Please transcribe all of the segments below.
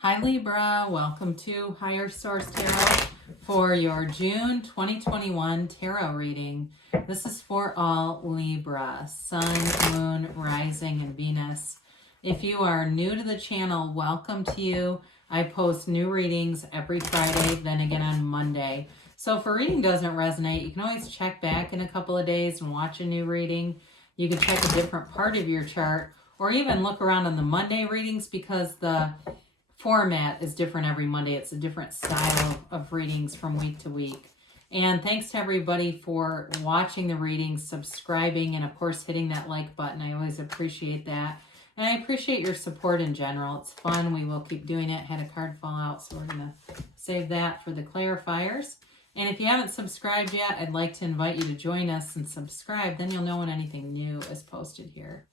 Hi Libra, welcome to Higher Source Tarot for your June 2021 tarot reading. This is for all Libra, Sun, Moon, Rising, and Venus. If you are new to the channel, welcome to you. I post new readings every Friday, then again on Monday. So if a reading doesn't resonate, you can always check back in a couple of days and watch a new reading. You can check a different part of your chart, or even look around on the Monday readings because the format is different every Monday. It's a different style of readings from week to week. And thanks to everybody for watching the readings, subscribing, and of course hitting that like button. I always appreciate that. And I appreciate your support in general. It's fun. We will keep doing it. Had a card fall out, so we're going to save that for the clarifiers. And if you haven't subscribed yet, I'd like to invite you to join us and subscribe. Then you'll know when anything new is posted here.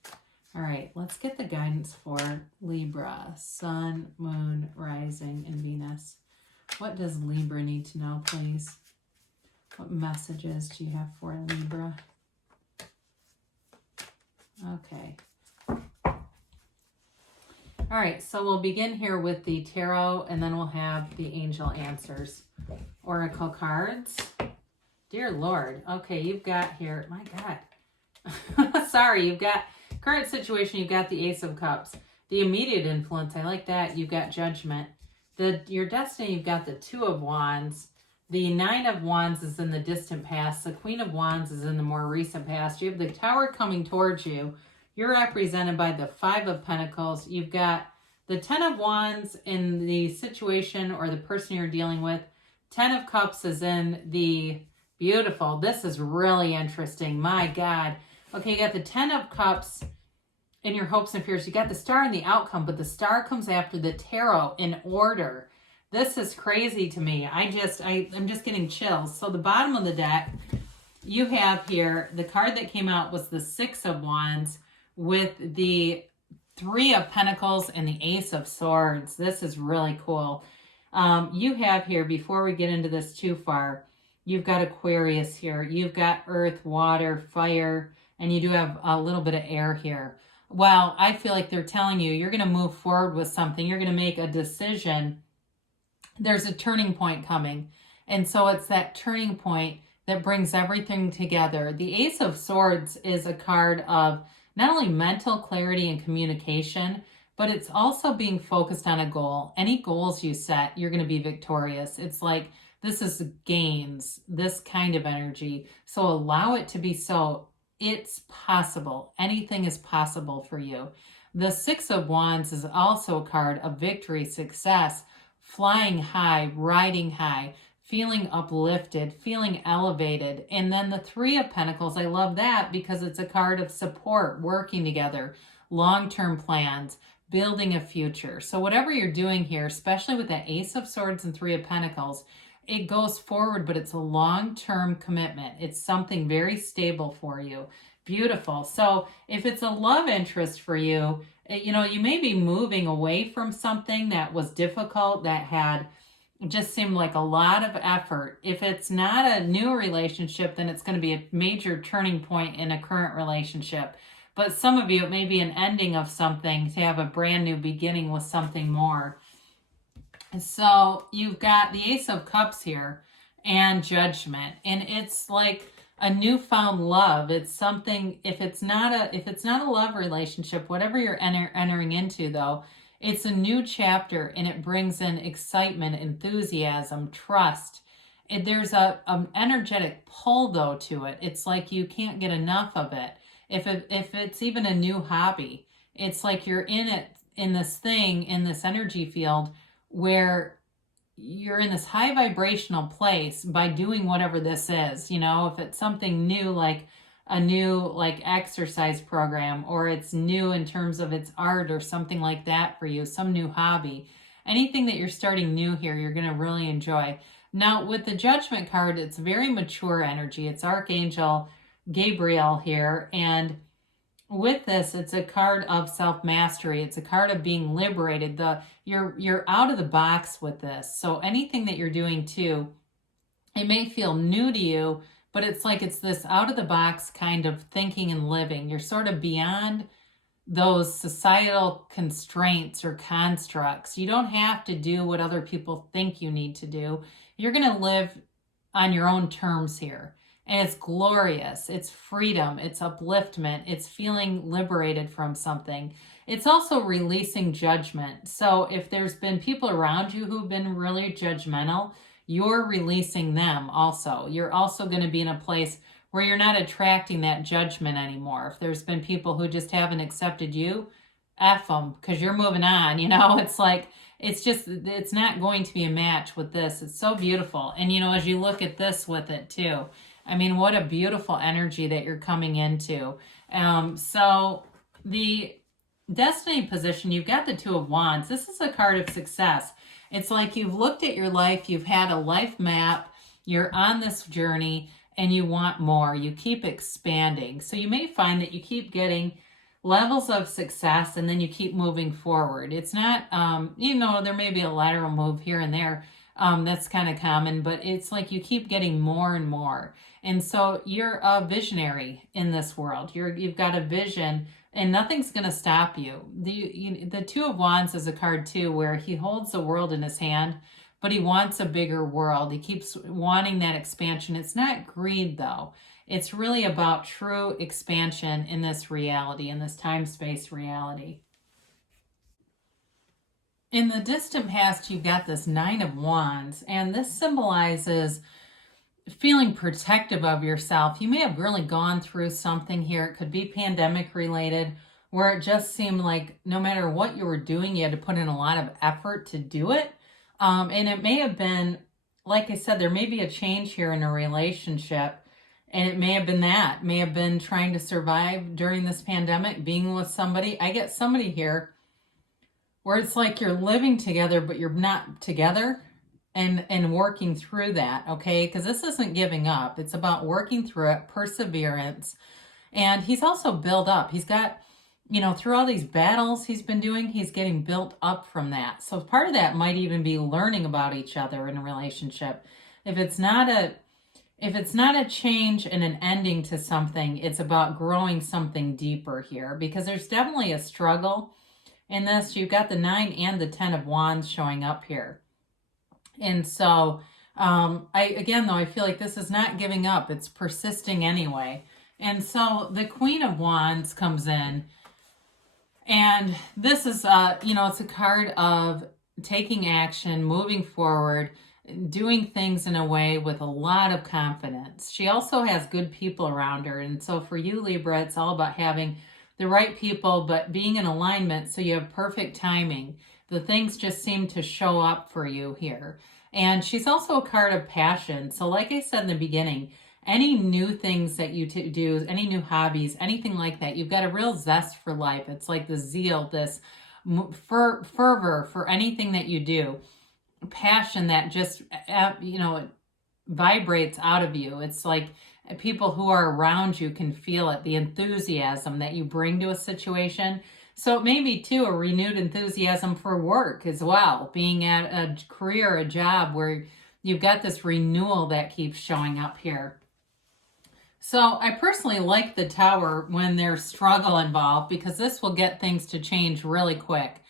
All right, let's get the guidance for Libra, Sun, Moon, Rising, and Venus. What does Libra need to know, please? What messages do you have for Libra? Okay. All right, so we'll begin here with the tarot, and then we'll have the angel answers. Oracle cards. Dear Lord. Okay, you've got here, my God. Sorry, you've got current situation, you've got the Ace of Cups. The immediate influence, I like that. You've got Judgment. Your destiny, you've got the Two of Wands. The Nine of Wands is in the distant past. The Queen of Wands is in the more recent past. You have the Tower coming towards you. You're represented by the Five of Pentacles. You've got the Ten of Wands in the situation or the person you're dealing with. Ten of Cups is in the beautiful. This is really interesting. My God. Okay, you got the Ten of Cups in your hopes and fears. You got the Star in the outcome, but the Star comes after the Tarot in order. This is crazy to me. I'm just getting chills. So the bottom of the deck, you have here, the card that came out was the Six of Wands with the Three of Pentacles and the Ace of Swords. This is really cool. You have here, before we get into this too far, you've got Aquarius here. You've got earth, water, fire, and you do have a little bit of air here. Well, I feel like they're telling you, you're going to move forward with something. You're going to make a decision. There's a turning point coming. And so it's that turning point that brings everything together. The Ace of Swords is a card of not only mental clarity and communication, but it's also being focused on a goal. Any goals you set, you're going to be victorious. It's like, this is gains, this kind of energy. So allow it to be so. It's possible. Anything is possible for you. The Six of Wands is also a card of victory, success, flying high, riding high, feeling uplifted, feeling elevated. And then the Three of Pentacles, I love that because it's a card of support, working together, long-term plans, building a future. So whatever you're doing here, especially with the Ace of Swords and Three of Pentacles, it goes forward, but it's a long-term commitment. It's something very stable for you. Beautiful. So if it's a love interest for you, you may be moving away from something that was difficult, that had just seemed like a lot of effort. If it's not a new relationship, then it's going to be a major turning point in a current relationship. But some of you, it may be an ending of something to have a brand new beginning with something more. So you've got the Ace of Cups here and Judgment, and it's like a newfound love. It's something, if it's not a love relationship, whatever you're entering into though, it's a new chapter, and it brings in excitement, enthusiasm, trust. There's an energetic pull though to it. It's like you can't get enough of it. If it's even a new hobby, it's like you're in it, in this thing, in this energy field, where you're in this high vibrational place by doing whatever this is. If it's something new, like a new exercise program, or it's new in terms of its art or something like that for you, some new hobby, anything that you're starting new here, you're going to really enjoy. Now with the Judgment card, it's very mature energy. It's Archangel Gabriel here, and with this, it's a card of self-mastery. It's a card of being liberated. You're out of the box with this. So anything that you're doing too, it may feel new to you, but it's like it's this out of the box kind of thinking and living. You're sort of beyond those societal constraints or constructs. You don't have to do what other people think you need to do. You're going to live on your own terms here. And it's glorious. It's freedom. It's upliftment. It's feeling liberated from something. It's also releasing judgment. So if there's been people around you who've been really judgmental, you're releasing them also. You're also going to be in a place where you're not attracting that judgment anymore. If there's been people who just haven't accepted you, F them, because you're moving on. It's like, it's not going to be a match with this. It's so beautiful. And, as you look at this with it too, I mean, what a beautiful energy that you're coming into. So the Destiny position, you've got the Two of Wands. This is a card of success. It's like you've looked at your life, you've had a life map, you're on this journey, and you want more. You keep expanding. So you may find that you keep getting levels of success and then you keep moving forward. It's not, there may be a lateral move here and there. That's kind of common, but it's like you keep getting more and more. And so you're a visionary in this world. You've got a vision and nothing's going to stop you. The Two of Wands is a card too, where he holds the world in his hand, but he wants a bigger world. He keeps wanting that expansion. It's not greed though. It's really about true expansion in this reality, in this time-space reality. In the distant past, you've got this Nine of Wands, and this symbolizes feeling protective of yourself. You may have really gone through something here. It could be pandemic related, where it just seemed like no matter what you were doing, you had to put in a lot of effort to do it. And it may have been, like I said, there may be a change here in a relationship. And it may have been that. May have been trying to survive during this pandemic, being with somebody. I get somebody here where it's like you're living together, but you're not together. And working through that, okay? Because this isn't giving up. It's about working through it, perseverance. And he's also built up. He's got, through all these battles he's been doing, he's getting built up from that. So part of that might even be learning about each other in a relationship. If it's not a change and an ending to something, it's about growing something deeper here, because there's definitely a struggle in this. You've got the 9 and the 10 of Wands showing up here. And so, I feel like this is not giving up. It's persisting anyway. And so the Queen of Wands comes in, and this is, it's a card of taking action, moving forward, doing things in a way with a lot of confidence. She also has good people around her. And so for you, Libra, it's all about having the right people, but being in alignment so you have perfect timing. The things just seem to show up for you here. And she's also a card of passion. So like I said in the beginning, any new things that you do, any new hobbies, anything like that, you've got a real zest for life. It's like the zeal, this fervor for anything that you do. Passion that just, it vibrates out of you. It's like people who are around you can feel it, the enthusiasm that you bring to a situation. So it may be too a renewed enthusiasm for work as well, being at a career, a job where you've got this renewal that keeps showing up here. So I personally like the Tower when there's struggle involved, because this will get things to change really quick.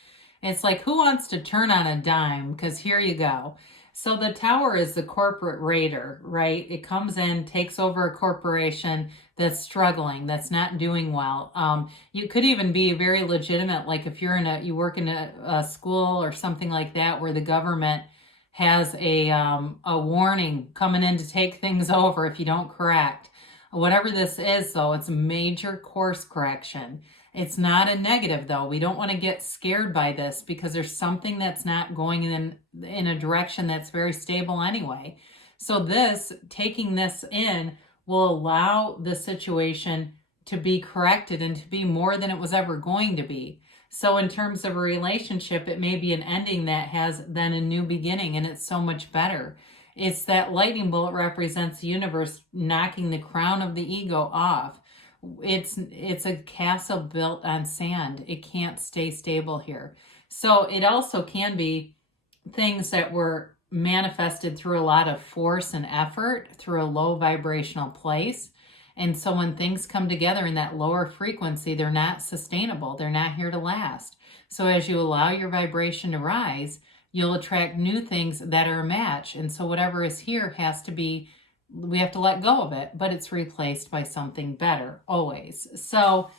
It's like, who wants to turn on a dime? Because here you go. So the Tower is the corporate raider, right? It comes in, takes over a corporation that's struggling, that's not doing well. You could even be very legitimate, like if you work in a school or something like that, where the government has a warning coming in to take things over if you don't correct. Whatever this is, though, it's a major course correction. It's not a negative, though. We don't want to get scared by this, because there's something that's not going in a direction that's very stable anyway. So taking this in will allow the situation to be corrected and to be more than it was ever going to be. So in terms of a relationship, it may be an ending that has then a new beginning, and it's so much better. It's that lightning bolt represents the universe knocking the crown of the ego off. It's a castle built on sand. It can't stay stable here. So it also can be things that were manifested through a lot of force and effort, through a low vibrational place. And so when things come together in that lower frequency, they're not sustainable. They're not here to last. So as you allow your vibration to rise, you'll attract new things that are a match. And so whatever is here has to be, we have to let go of it, but it's replaced by something better always. So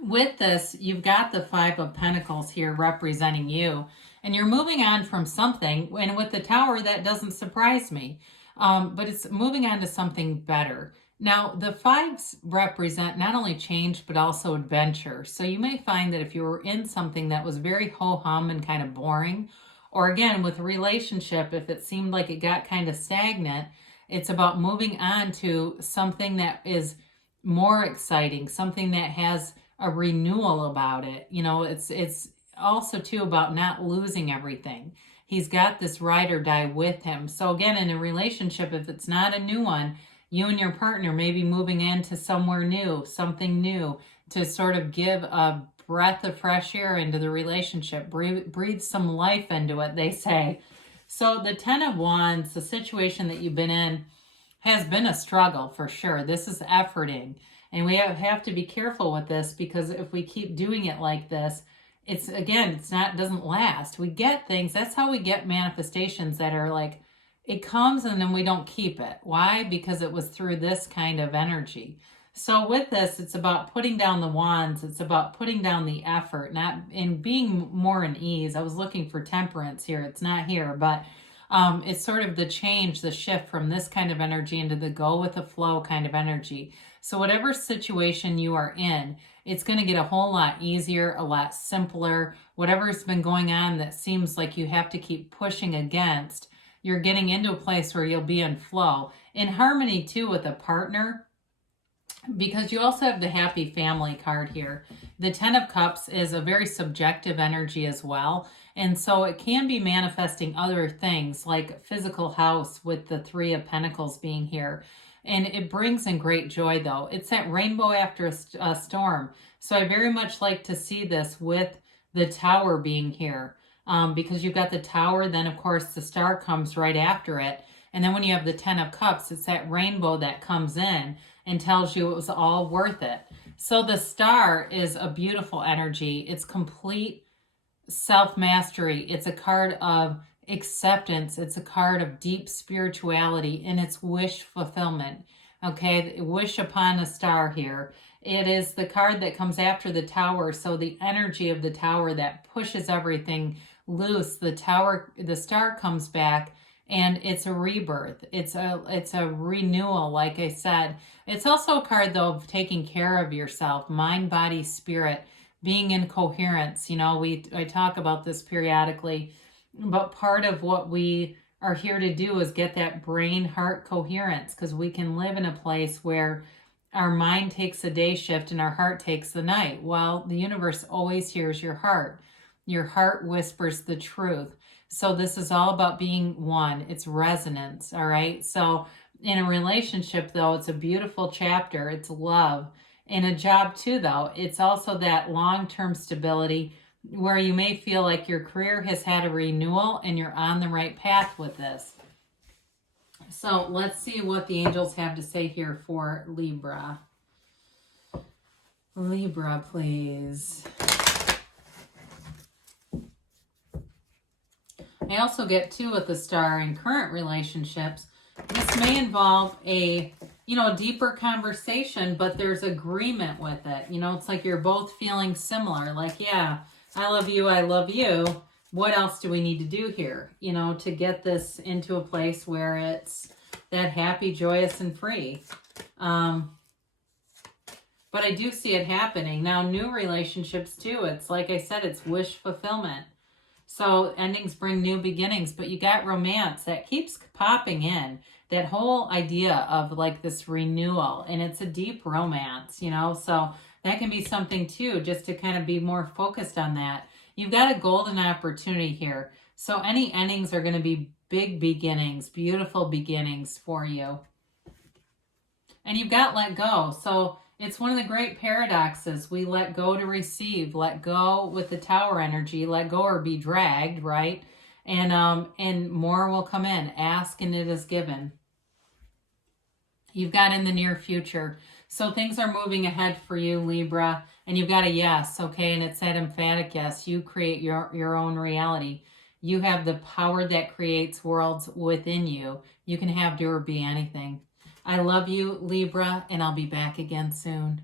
with this, you've got the Five of Pentacles here representing you, and you're moving on from something. And with the Tower, that doesn't surprise me, but it's moving on to something better. Now, the fives represent not only change, but also adventure. So you may find that if you were in something that was very ho-hum and kind of boring, or again, with a relationship, if it seemed like it got kind of stagnant, it's about moving on to something that is more exciting, something that has a renewal about it. You know, it's also too about not losing everything. He's got this ride or die with him. So again, in a relationship, if it's not a new one, you and your partner may be moving into somewhere new, something new, to sort of give a breath of fresh air into the relationship, breathe some life into it, they say. So the Ten of Wands, the situation that you've been in, has been a struggle for sure. This is efforting. And we have to be careful with this, because if we keep doing it like this, doesn't last. We get things, that's how we get manifestations that are like, it comes and then we don't keep it. Why? Because it was through this kind of energy. So with this, it's about putting down the wands. It's about putting down the effort, not in being more in ease. I was looking for temperance here. It's not here, but it's sort of the change, the shift from this kind of energy into the go with the flow kind of energy. So whatever situation you are in, it's going to get a whole lot easier, a lot simpler. Whatever's been going on that seems like you have to keep pushing against, you're getting into a place where you'll be in flow. In harmony too with a partner, because you also have the happy family card here. The Ten of Cups is a very subjective energy as well. And so it can be manifesting other things like physical house with the Three of Pentacles being here. And it brings in great joy though. It's that rainbow after a storm. So I very much like to see this with the Tower being here. Because you've got the Tower, then of course the Star comes right after it. And then when you have the Ten of Cups, it's that rainbow that comes in and tells you it was all worth it. So the Star is a beautiful energy. It's complete self-mastery. It's a card of acceptance. It's a card of deep spirituality, and it's wish fulfillment. Okay, wish upon a star here. It is the card that comes after the Tower. So the energy of the Tower that pushes everything loose. The Star comes back, and it's a rebirth. It's a renewal, like I said. It's also a card though of taking care of yourself, mind, body, spirit, being in coherence. You know, I talk about this periodically, but part of what we are here to do is get that brain heart coherence, because we can live in a place where our mind takes a day shift and our heart takes the night. Well, the universe always hears your heart. Your heart whispers the truth. So this is all about being one. It's resonance, all right? So in a relationship, though, it's a beautiful chapter. It's love. In a job, too, though, it's also that long-term stability where you may feel like your career has had a renewal and you're on the right path with this. So let's see what the angels have to say here for Libra. Libra, please. I also get too with the Star in current relationships. This may involve a deeper conversation, but there's agreement with it. It's like you're both feeling similar. Like, yeah, I love you. I love you. What else do we need to do here? To get this into a place where it's that happy, joyous, and free. But I do see it happening. Now, new relationships too. It's like I said, it's wish fulfillment. So endings bring new beginnings, but you got romance that keeps popping in. That whole idea of like this renewal, and it's a deep romance, so that can be something too, just to kind of be more focused on that. You've got a golden opportunity here. So any endings are going to be big beginnings, beautiful beginnings for you. And you've got let go. So it's one of the great paradoxes. We let go to receive, let go with the Tower energy, let go or be dragged, right? And more will come in. Ask and it is given. You've got in the near future. So things are moving ahead for you, Libra. And you've got a yes, okay? And it's that emphatic yes. You create your own reality. You have the power that creates worlds within you. You can have, do, or be anything. I love you, Libra, and I'll be back again soon.